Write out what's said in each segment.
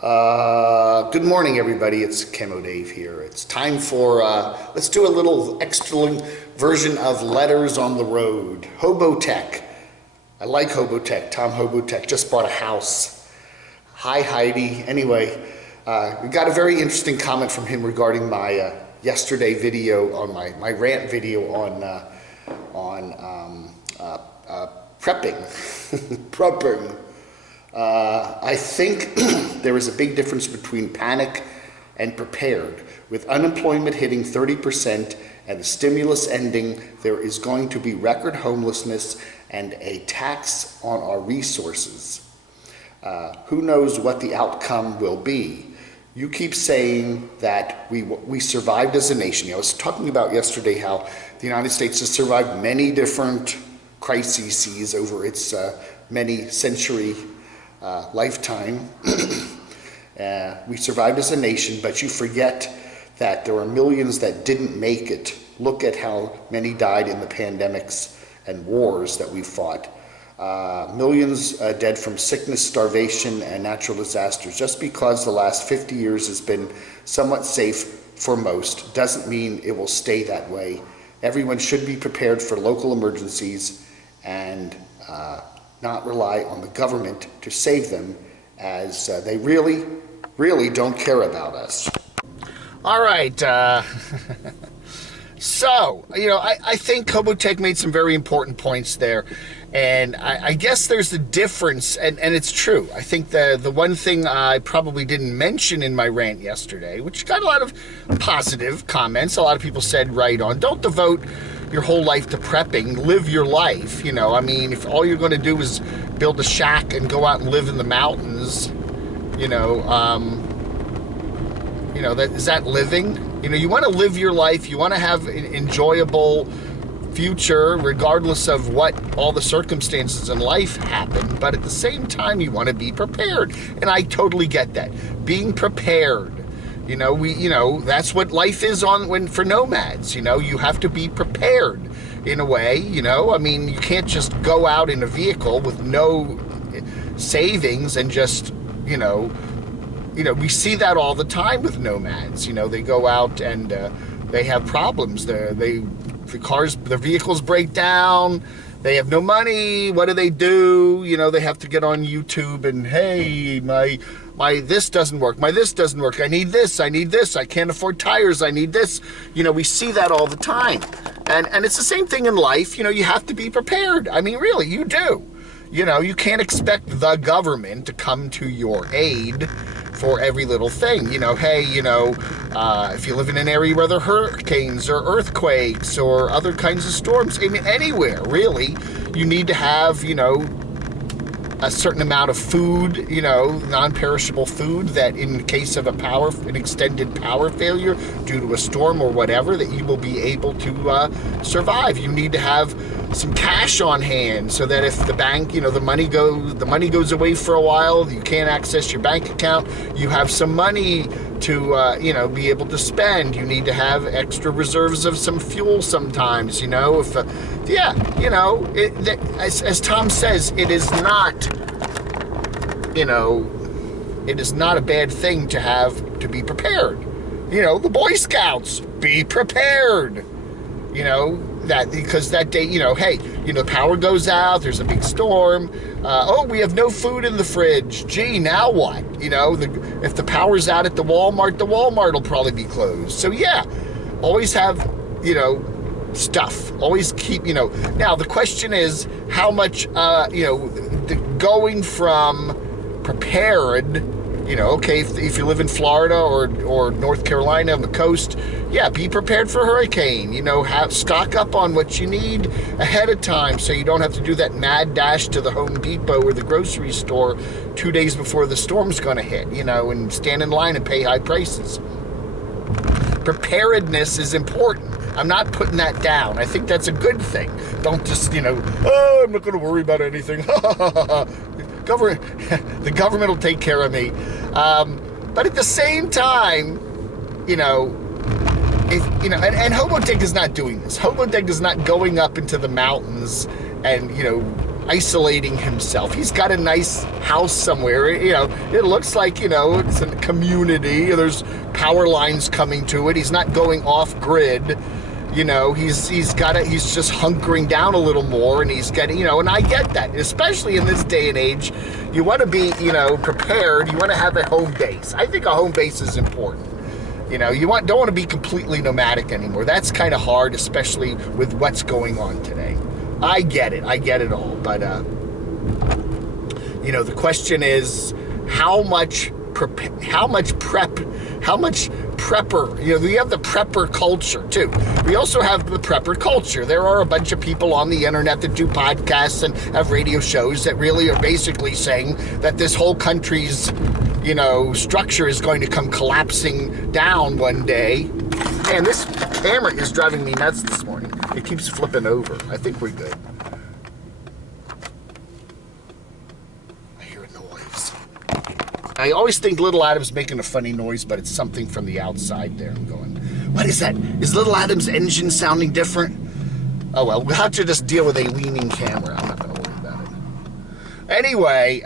Good morning, everybody. It's Camo Dave here. It's time for, let's do a little extra version of Letters on the Road. Hobotech. I like Hobotech. Tom Hobotech just bought a house. Hi, Heidi. Anyway, we got a very interesting comment from him regarding my yesterday video, on my rant video on prepping. Prepping. I think there is a big difference between panic and prepared. With unemployment hitting 30% and the stimulus ending, there is going to be record homelessness and a tax on our resources. Who knows what the outcome will be? You keep saying that we survived as a nation. I was talking about yesterday how the United States has survived many different crises over its many century lifetime. We survived as a nation, but you forget that there are millions that didn't make it. Look at how many died in the pandemics and wars that we fought. Millions dead from sickness, starvation, and natural disasters. Just because the last 50 years has been somewhat safe for most doesn't mean it will stay that way. Everyone should be prepared for local emergencies and not rely on the government to save them, as they really don't care about us. All right. So, I think Hobotech made some very important points there. And I guess there's a difference, and it's true. I think the one thing I probably didn't mention in my rant yesterday, which got a lot of positive comments, a lot of people said right on, don't devote your whole life to prepping, live your life. I mean, if all you're going to do is build a shack and go out and live in the mountains, is that living? You want to live your life, you want to have an enjoyable future regardless of what all the circumstances in life happen, but at the same time you want to be prepared. And I totally get that. Being prepared. That's what life is for nomads. You have to be prepared in a way. I mean, you can't just go out in a vehicle with no savings and just, we see that all the time with nomads. They go out and they have problems. The vehicles break down. They have no money. What do? They have to get on YouTube and, hey, my this doesn't work. My this doesn't work. I need this. I can't afford tires. I need this. We see that all the time. And it's the same thing in life. You have to be prepared. I mean, really, you do. You can't expect the government to come to your aid for every little thing. If you live in an area where there are hurricanes or earthquakes or other kinds of storms, anywhere, really, you need to have, a certain amount of food, non-perishable food, that in case of an extended power failure due to a storm or whatever, that you will be able to survive. You need to have some cash on hand so that if the bank, the money goes away for a while, you can't access your bank account, you have some money to, be able to spend. You need to have extra reserves of some fuel sometimes, as Tom says, it is not a bad thing to be prepared. The Boy Scouts, be prepared. Because that day, the power goes out, there's a big storm. We have no food in the fridge. Gee, now what? If the power's out at the Walmart will probably be closed. So yeah, always have, stuff. Always keep, Now the question is how much, going from prepared, if you live in Florida or North Carolina on the coast, yeah, be prepared for a hurricane. Stock up on what you need ahead of time so you don't have to do that mad dash to the Home Depot or the grocery store 2 days before the storm's going to hit, and stand in line and pay high prices. Preparedness is important. I'm not putting that down. I think that's a good thing. Don't just, I'm not going to worry about anything. The government will take care of me. But at the same time, and Hobotech is not doing this. Hobotech is not going up into the mountains and, isolating himself. He's got a nice house somewhere. It looks like, it's a community. There's power lines coming to it. He's not going off grid. He's just hunkering down a little more, and he's getting, and I get that, especially in this day and age. You want to be, prepared. You want to have a home base. I think a home base is important. You don't want to be completely nomadic anymore. That's kind of hard, especially with what's going on today. I get it all. But, the question is, how much prepper, we have the prepper culture too. We also have the prepper culture. There are a bunch of people on the internet that do podcasts and have radio shows that really are basically saying that this whole country's, structure is going to come collapsing down one day. Man, this camera is driving me nuts this morning. It keeps flipping over. I think we're good. I always think Little Adam's making a funny noise, but it's something from the outside there. I'm going, what is that? Is Little Adam's engine sounding different? Oh, well, we'll have to just deal with a leaning camera. I'm not going to worry about it. Anyway,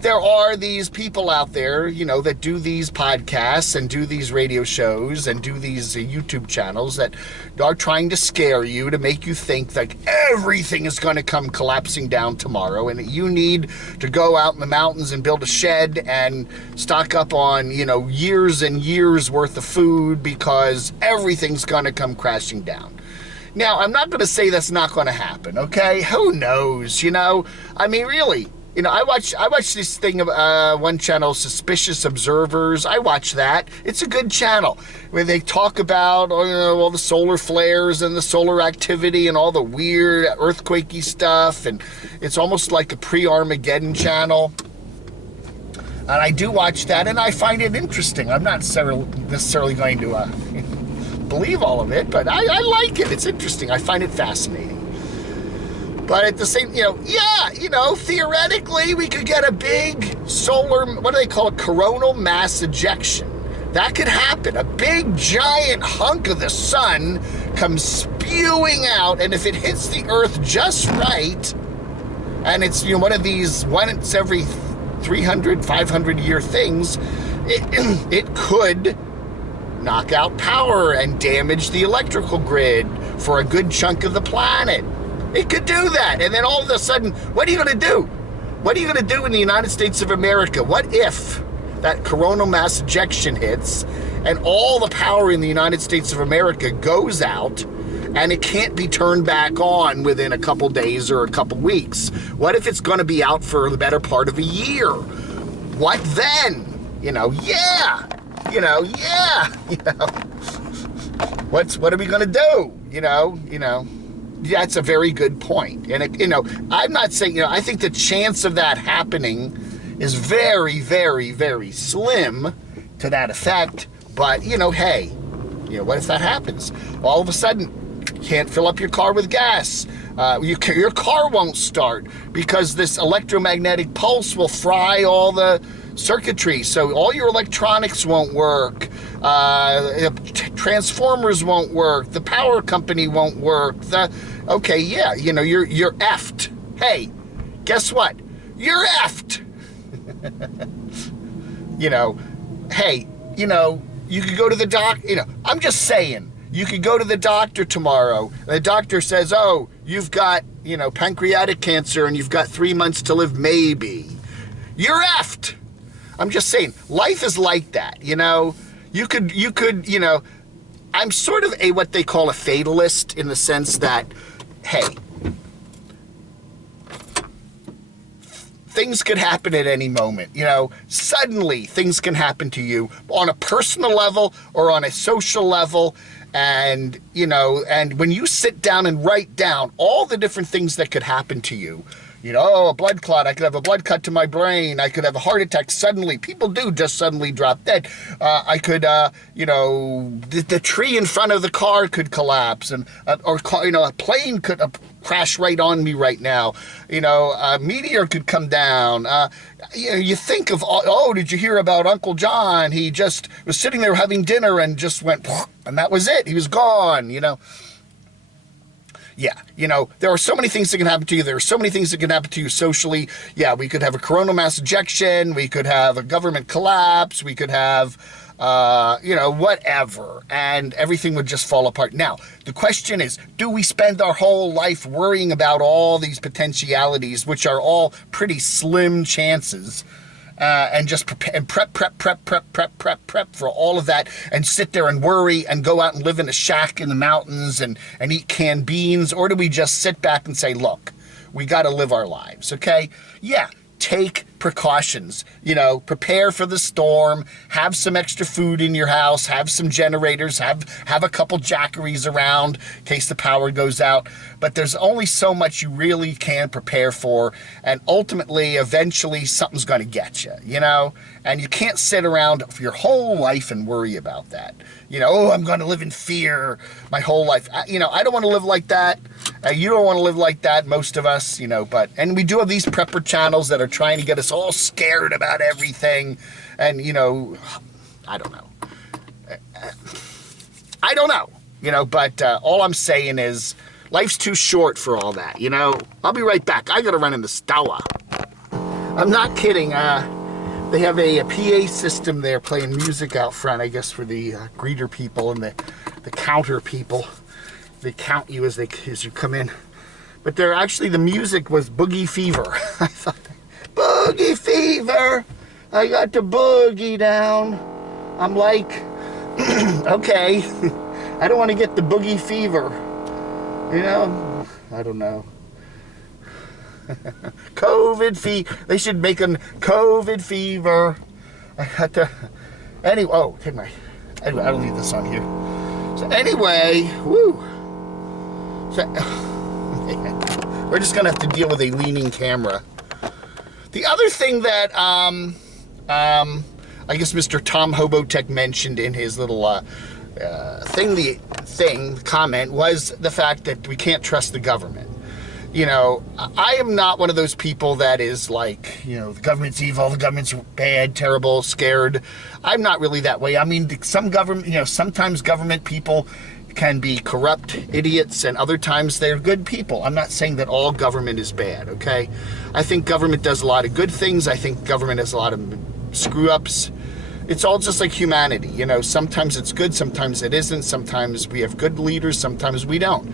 there are these people out there, that do these podcasts and do these radio shows and do these YouTube channels that are trying to scare you, to make you think like everything is going to come collapsing down tomorrow, and that you need to go out in the mountains and build a shed and stock up on, years and years worth of food because everything's going to come crashing down. Now, I'm not going to say that's not going to happen, okay? Who knows, I mean, really. I watch this thing of one channel, Suspicious Observers. I watch that. It's a good channel where they talk about all the solar flares and the solar activity and all the weird earthquakey stuff, and it's almost like a pre-Armageddon channel. And I do watch that, and I find it interesting. I'm not necessarily going to believe all of it, but I like it. It's interesting. I find it fascinating. But at the same, theoretically, we could get a big solar, what do they call it, coronal mass ejection. That could happen. A big, giant hunk of the sun comes spewing out, and if it hits the Earth just right, and it's, one of these once every 300, 500-year things, it could knock out power and damage the electrical grid for a good chunk of the planet. It could do that. And then all of a sudden, what are you going to do? What are you going to do in the United States of America? What if that coronal mass ejection hits and all the power in the United States of America goes out and it can't be turned back on within a couple days or a couple weeks? What if it's going to be out for the better part of a year? What then? What are we going to do? That's a very good point. And, I'm not saying, I think the chance of that happening is very, very, very slim to that effect. But, hey, what if that happens? All of a sudden, you can't fill up your car with gas. Your car won't start because this electromagnetic pulse will fry all the circuitry. So all your electronics won't work. Transformers won't work. The power company won't work. You're effed. Hey, guess what? You're effed. Hey, you could go to the I'm just saying, you could go to the doctor tomorrow. And the doctor says, oh, you've got, pancreatic cancer and you've got 3 months to live, maybe. You're effed. I'm just saying, life is like that, You could, I'm sort of what they call a fatalist in the sense that, hey, things could happen at any moment, Suddenly, things can happen to you on a personal level or on a social level. And, and when you sit down and write down all the different things that could happen to you, a blood clot, I could have a blood cut to my brain, I could have a heart attack suddenly. People do just suddenly drop dead. I could, the tree in front of the car could collapse, and a plane could crash right on me right now. A meteor could come down. You think of, did you hear about Uncle John? He just was sitting there having dinner and just went, and that was it. He was gone, Yeah, there are so many things that can happen to you. There are so many things that can happen to you socially. Yeah, we could have a coronal mass ejection. We could have a government collapse. We could have, whatever. And everything would just fall apart. Now, the question is, do we spend our whole life worrying about all these potentialities, which are all pretty slim chances, and just prep for all of that, and sit there and worry and go out and live in a shack in the mountains and eat canned beans? Or do we just sit back and say, look, we got to live our lives, okay? Yeah, take precautions, prepare for the storm, have some extra food in your house, have some generators, have a couple jackeries around in case the power goes out. But there's only so much you really can prepare for, and ultimately, eventually, something's going to get you, and you can't sit around for your whole life and worry about that. I'm going to live in fear my whole life. I don't want to live like that. You don't want to live like that, most of us, and we do have these prepper channels that are trying to get us all scared about everything. And, I don't know. But all I'm saying is life's too short for all that, I'll be right back. I got to run in the store. I'm not kidding. They have a PA system there playing music out front, I guess, for the greeter people and the counter people. They count you as you come in. But the music was Boogie Fever. I thought, Boogie Fever, I got to boogie down. I'm like, okay, I don't want to get the Boogie Fever. I don't know. COVID fever. They should make a COVID fever. I had to. Anyway, Anyway, I'll leave this on here. So anyway, woo. So, we're just gonna have to deal with a leaning camera. The other thing that I guess Mr. Tom Hobotech mentioned in his little comment was the fact that we can't trust the government. I am not one of those people that is like, the government's evil, the government's bad, terrible, scared. I'm not really that way. I mean, some government, sometimes government people can be corrupt idiots, and other times they're good people. I'm not saying that all government is bad, okay? I think government does a lot of good things. I think government has a lot of screw-ups. It's all just like humanity, sometimes it's good, sometimes it isn't. Sometimes we have good leaders, sometimes we don't.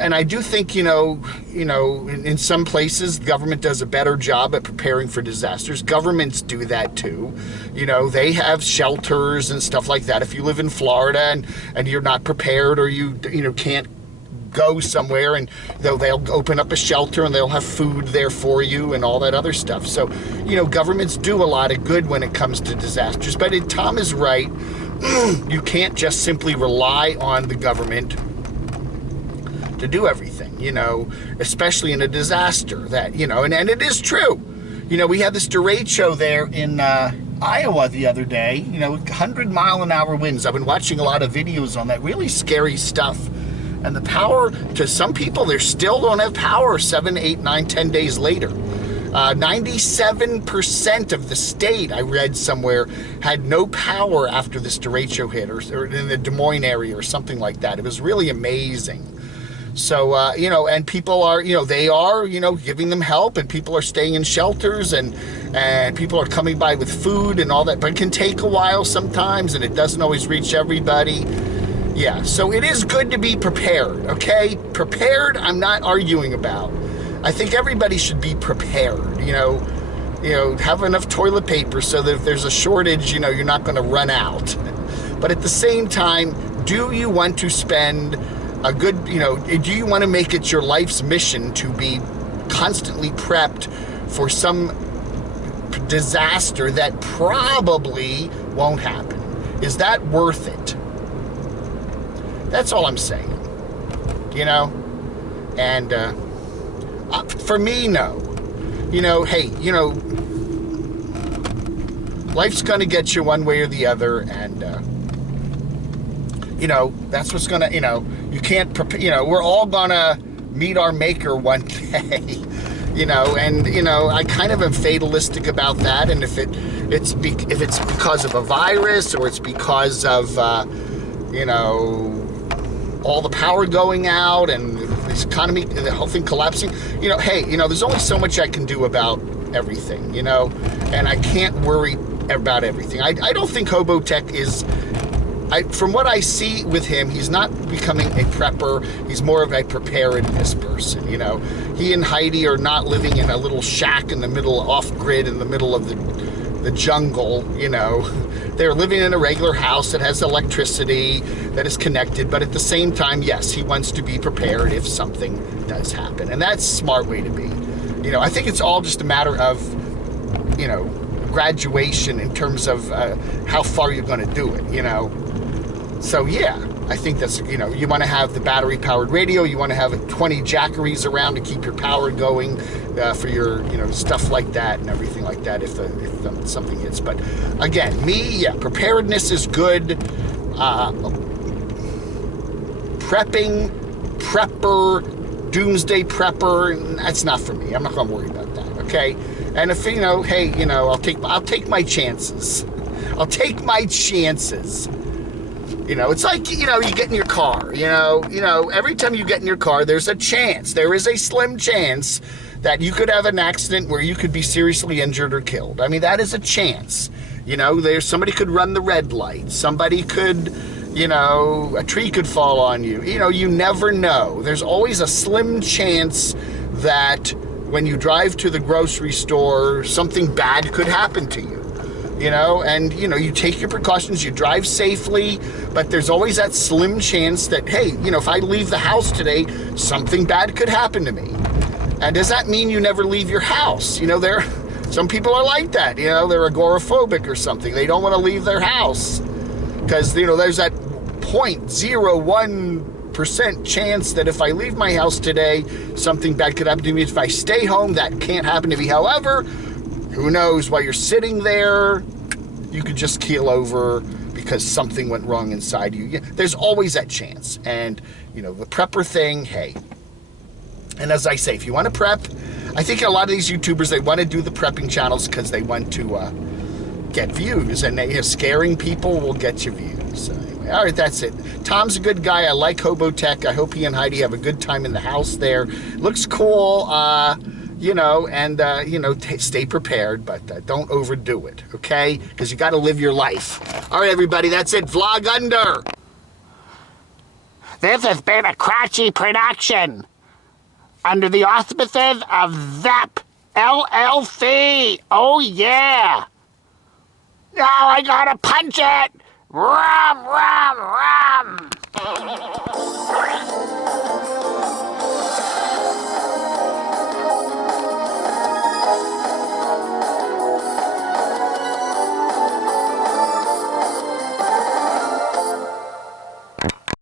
And I do think, in some places, government does a better job at preparing for disasters. Governments do that too. They have shelters and stuff like that. If you live in Florida and you're not prepared, or you can't go somewhere, and they'll open up a shelter and they'll have food there for you and all that other stuff. So, governments do a lot of good when it comes to disasters. But Tom is right. You can't just simply rely on the government to do everything, especially in a disaster that, and it is true. We had this derecho there in Iowa the other day, 100-mile-an-hour winds. I've been watching a lot of videos on that, really scary stuff. And the power, to some people, they still don't have power 7, 8, 9, 10 days later. 97% of the state, I read somewhere, had no power after this derecho hit, or in the Des Moines area or something like that. It was really amazing. So, and people are, they are, giving them help, and people are staying in shelters, and people are coming by with food and all that, but it can take a while sometimes, and it doesn't always reach everybody. Yeah, so it is good to be prepared, okay? Prepared, I'm not arguing about. I think everybody should be prepared, have enough toilet paper so that if there's a shortage, you're not going to run out. But at the same time, do you want to spend a good, do you want to make it your life's mission to be constantly prepped for some disaster that probably won't happen? Is that worth it? That's all I'm saying, and for me, no. Hey, life's going to get you one way or the other, and that's what's going to, you can't prepare, we're all going to meet our maker one day, and, I kind of am fatalistic about that. And if it's because of a virus, or it's because of, all the power going out and this economy, the whole thing collapsing. You know, hey, you know, there's only so much I can do about everything, you know, and I can't worry about everything. I don't think Hobotech is, from what I see with him, he's not becoming a prepper. He's more of a preparedness person, you know. He and Heidi are not living in a little shack in the middle, off-grid, in the middle of the jungle, you know. They're living in a regular house that has electricity, that is connected, but at the same time, yes, he wants to be prepared if something does happen. And that's a smart way to be. You know, I think it's all just a matter of, you know, graduation in terms of how far you're going to do it, you know. So, yeah, I think that's, you know, you want to have the battery-powered radio. You want to have 20 jackeries around to keep your power going for your, you know, stuff like that and everything like that if something hits. But, again, yeah, preparedness is good. Prepper, doomsday prepper, that's not for me. I'm not going to worry about that, okay? And if, you know, hey, you know, I'll take my chances. I'll take my chances. You know, it's like, you know, you get in your car, you know, every time you get in your car, there's a chance. There is a slim chance that you could have an accident where you could be seriously injured or killed. I mean, that is a chance. You know, somebody could run the red light. Somebody could, you know, a tree could fall on you. You know, you never know. There's always a slim chance that when you drive to the grocery store, something bad could happen to you. You know, and, you know, you take your precautions, you drive safely, but there's always that slim chance that, hey, you know, if I leave the house today, something bad could happen to me. And does that mean you never leave your house? You know, some people are like that, you know, they're agoraphobic or something. They don't want to leave their house because, you know, there's that 0.01% chance that if I leave my house today, something bad could happen to me. If I stay home, that can't happen to me. However, who knows, while you're sitting there, you could just keel over because something went wrong inside you. There's always that chance. And, you know, the prepper thing, hey. And as I say, if you want to prep, I think a lot of these YouTubers, they want to do the prepping channels because they want to get views. And you know, scaring people will get you views. So anyway, all right, that's it. Tom's a good guy. I like Hobotech. I hope he and Heidi have a good time in the house there. Looks cool. You know, and, you know, stay prepared, but don't overdo it, okay? Because you got to live your life. All right, everybody, that's it. Vlog under. This has been a Crotchy production under the auspices of ZAP LLC. Oh, yeah. Now I got to punch it. Rum, rum, rum.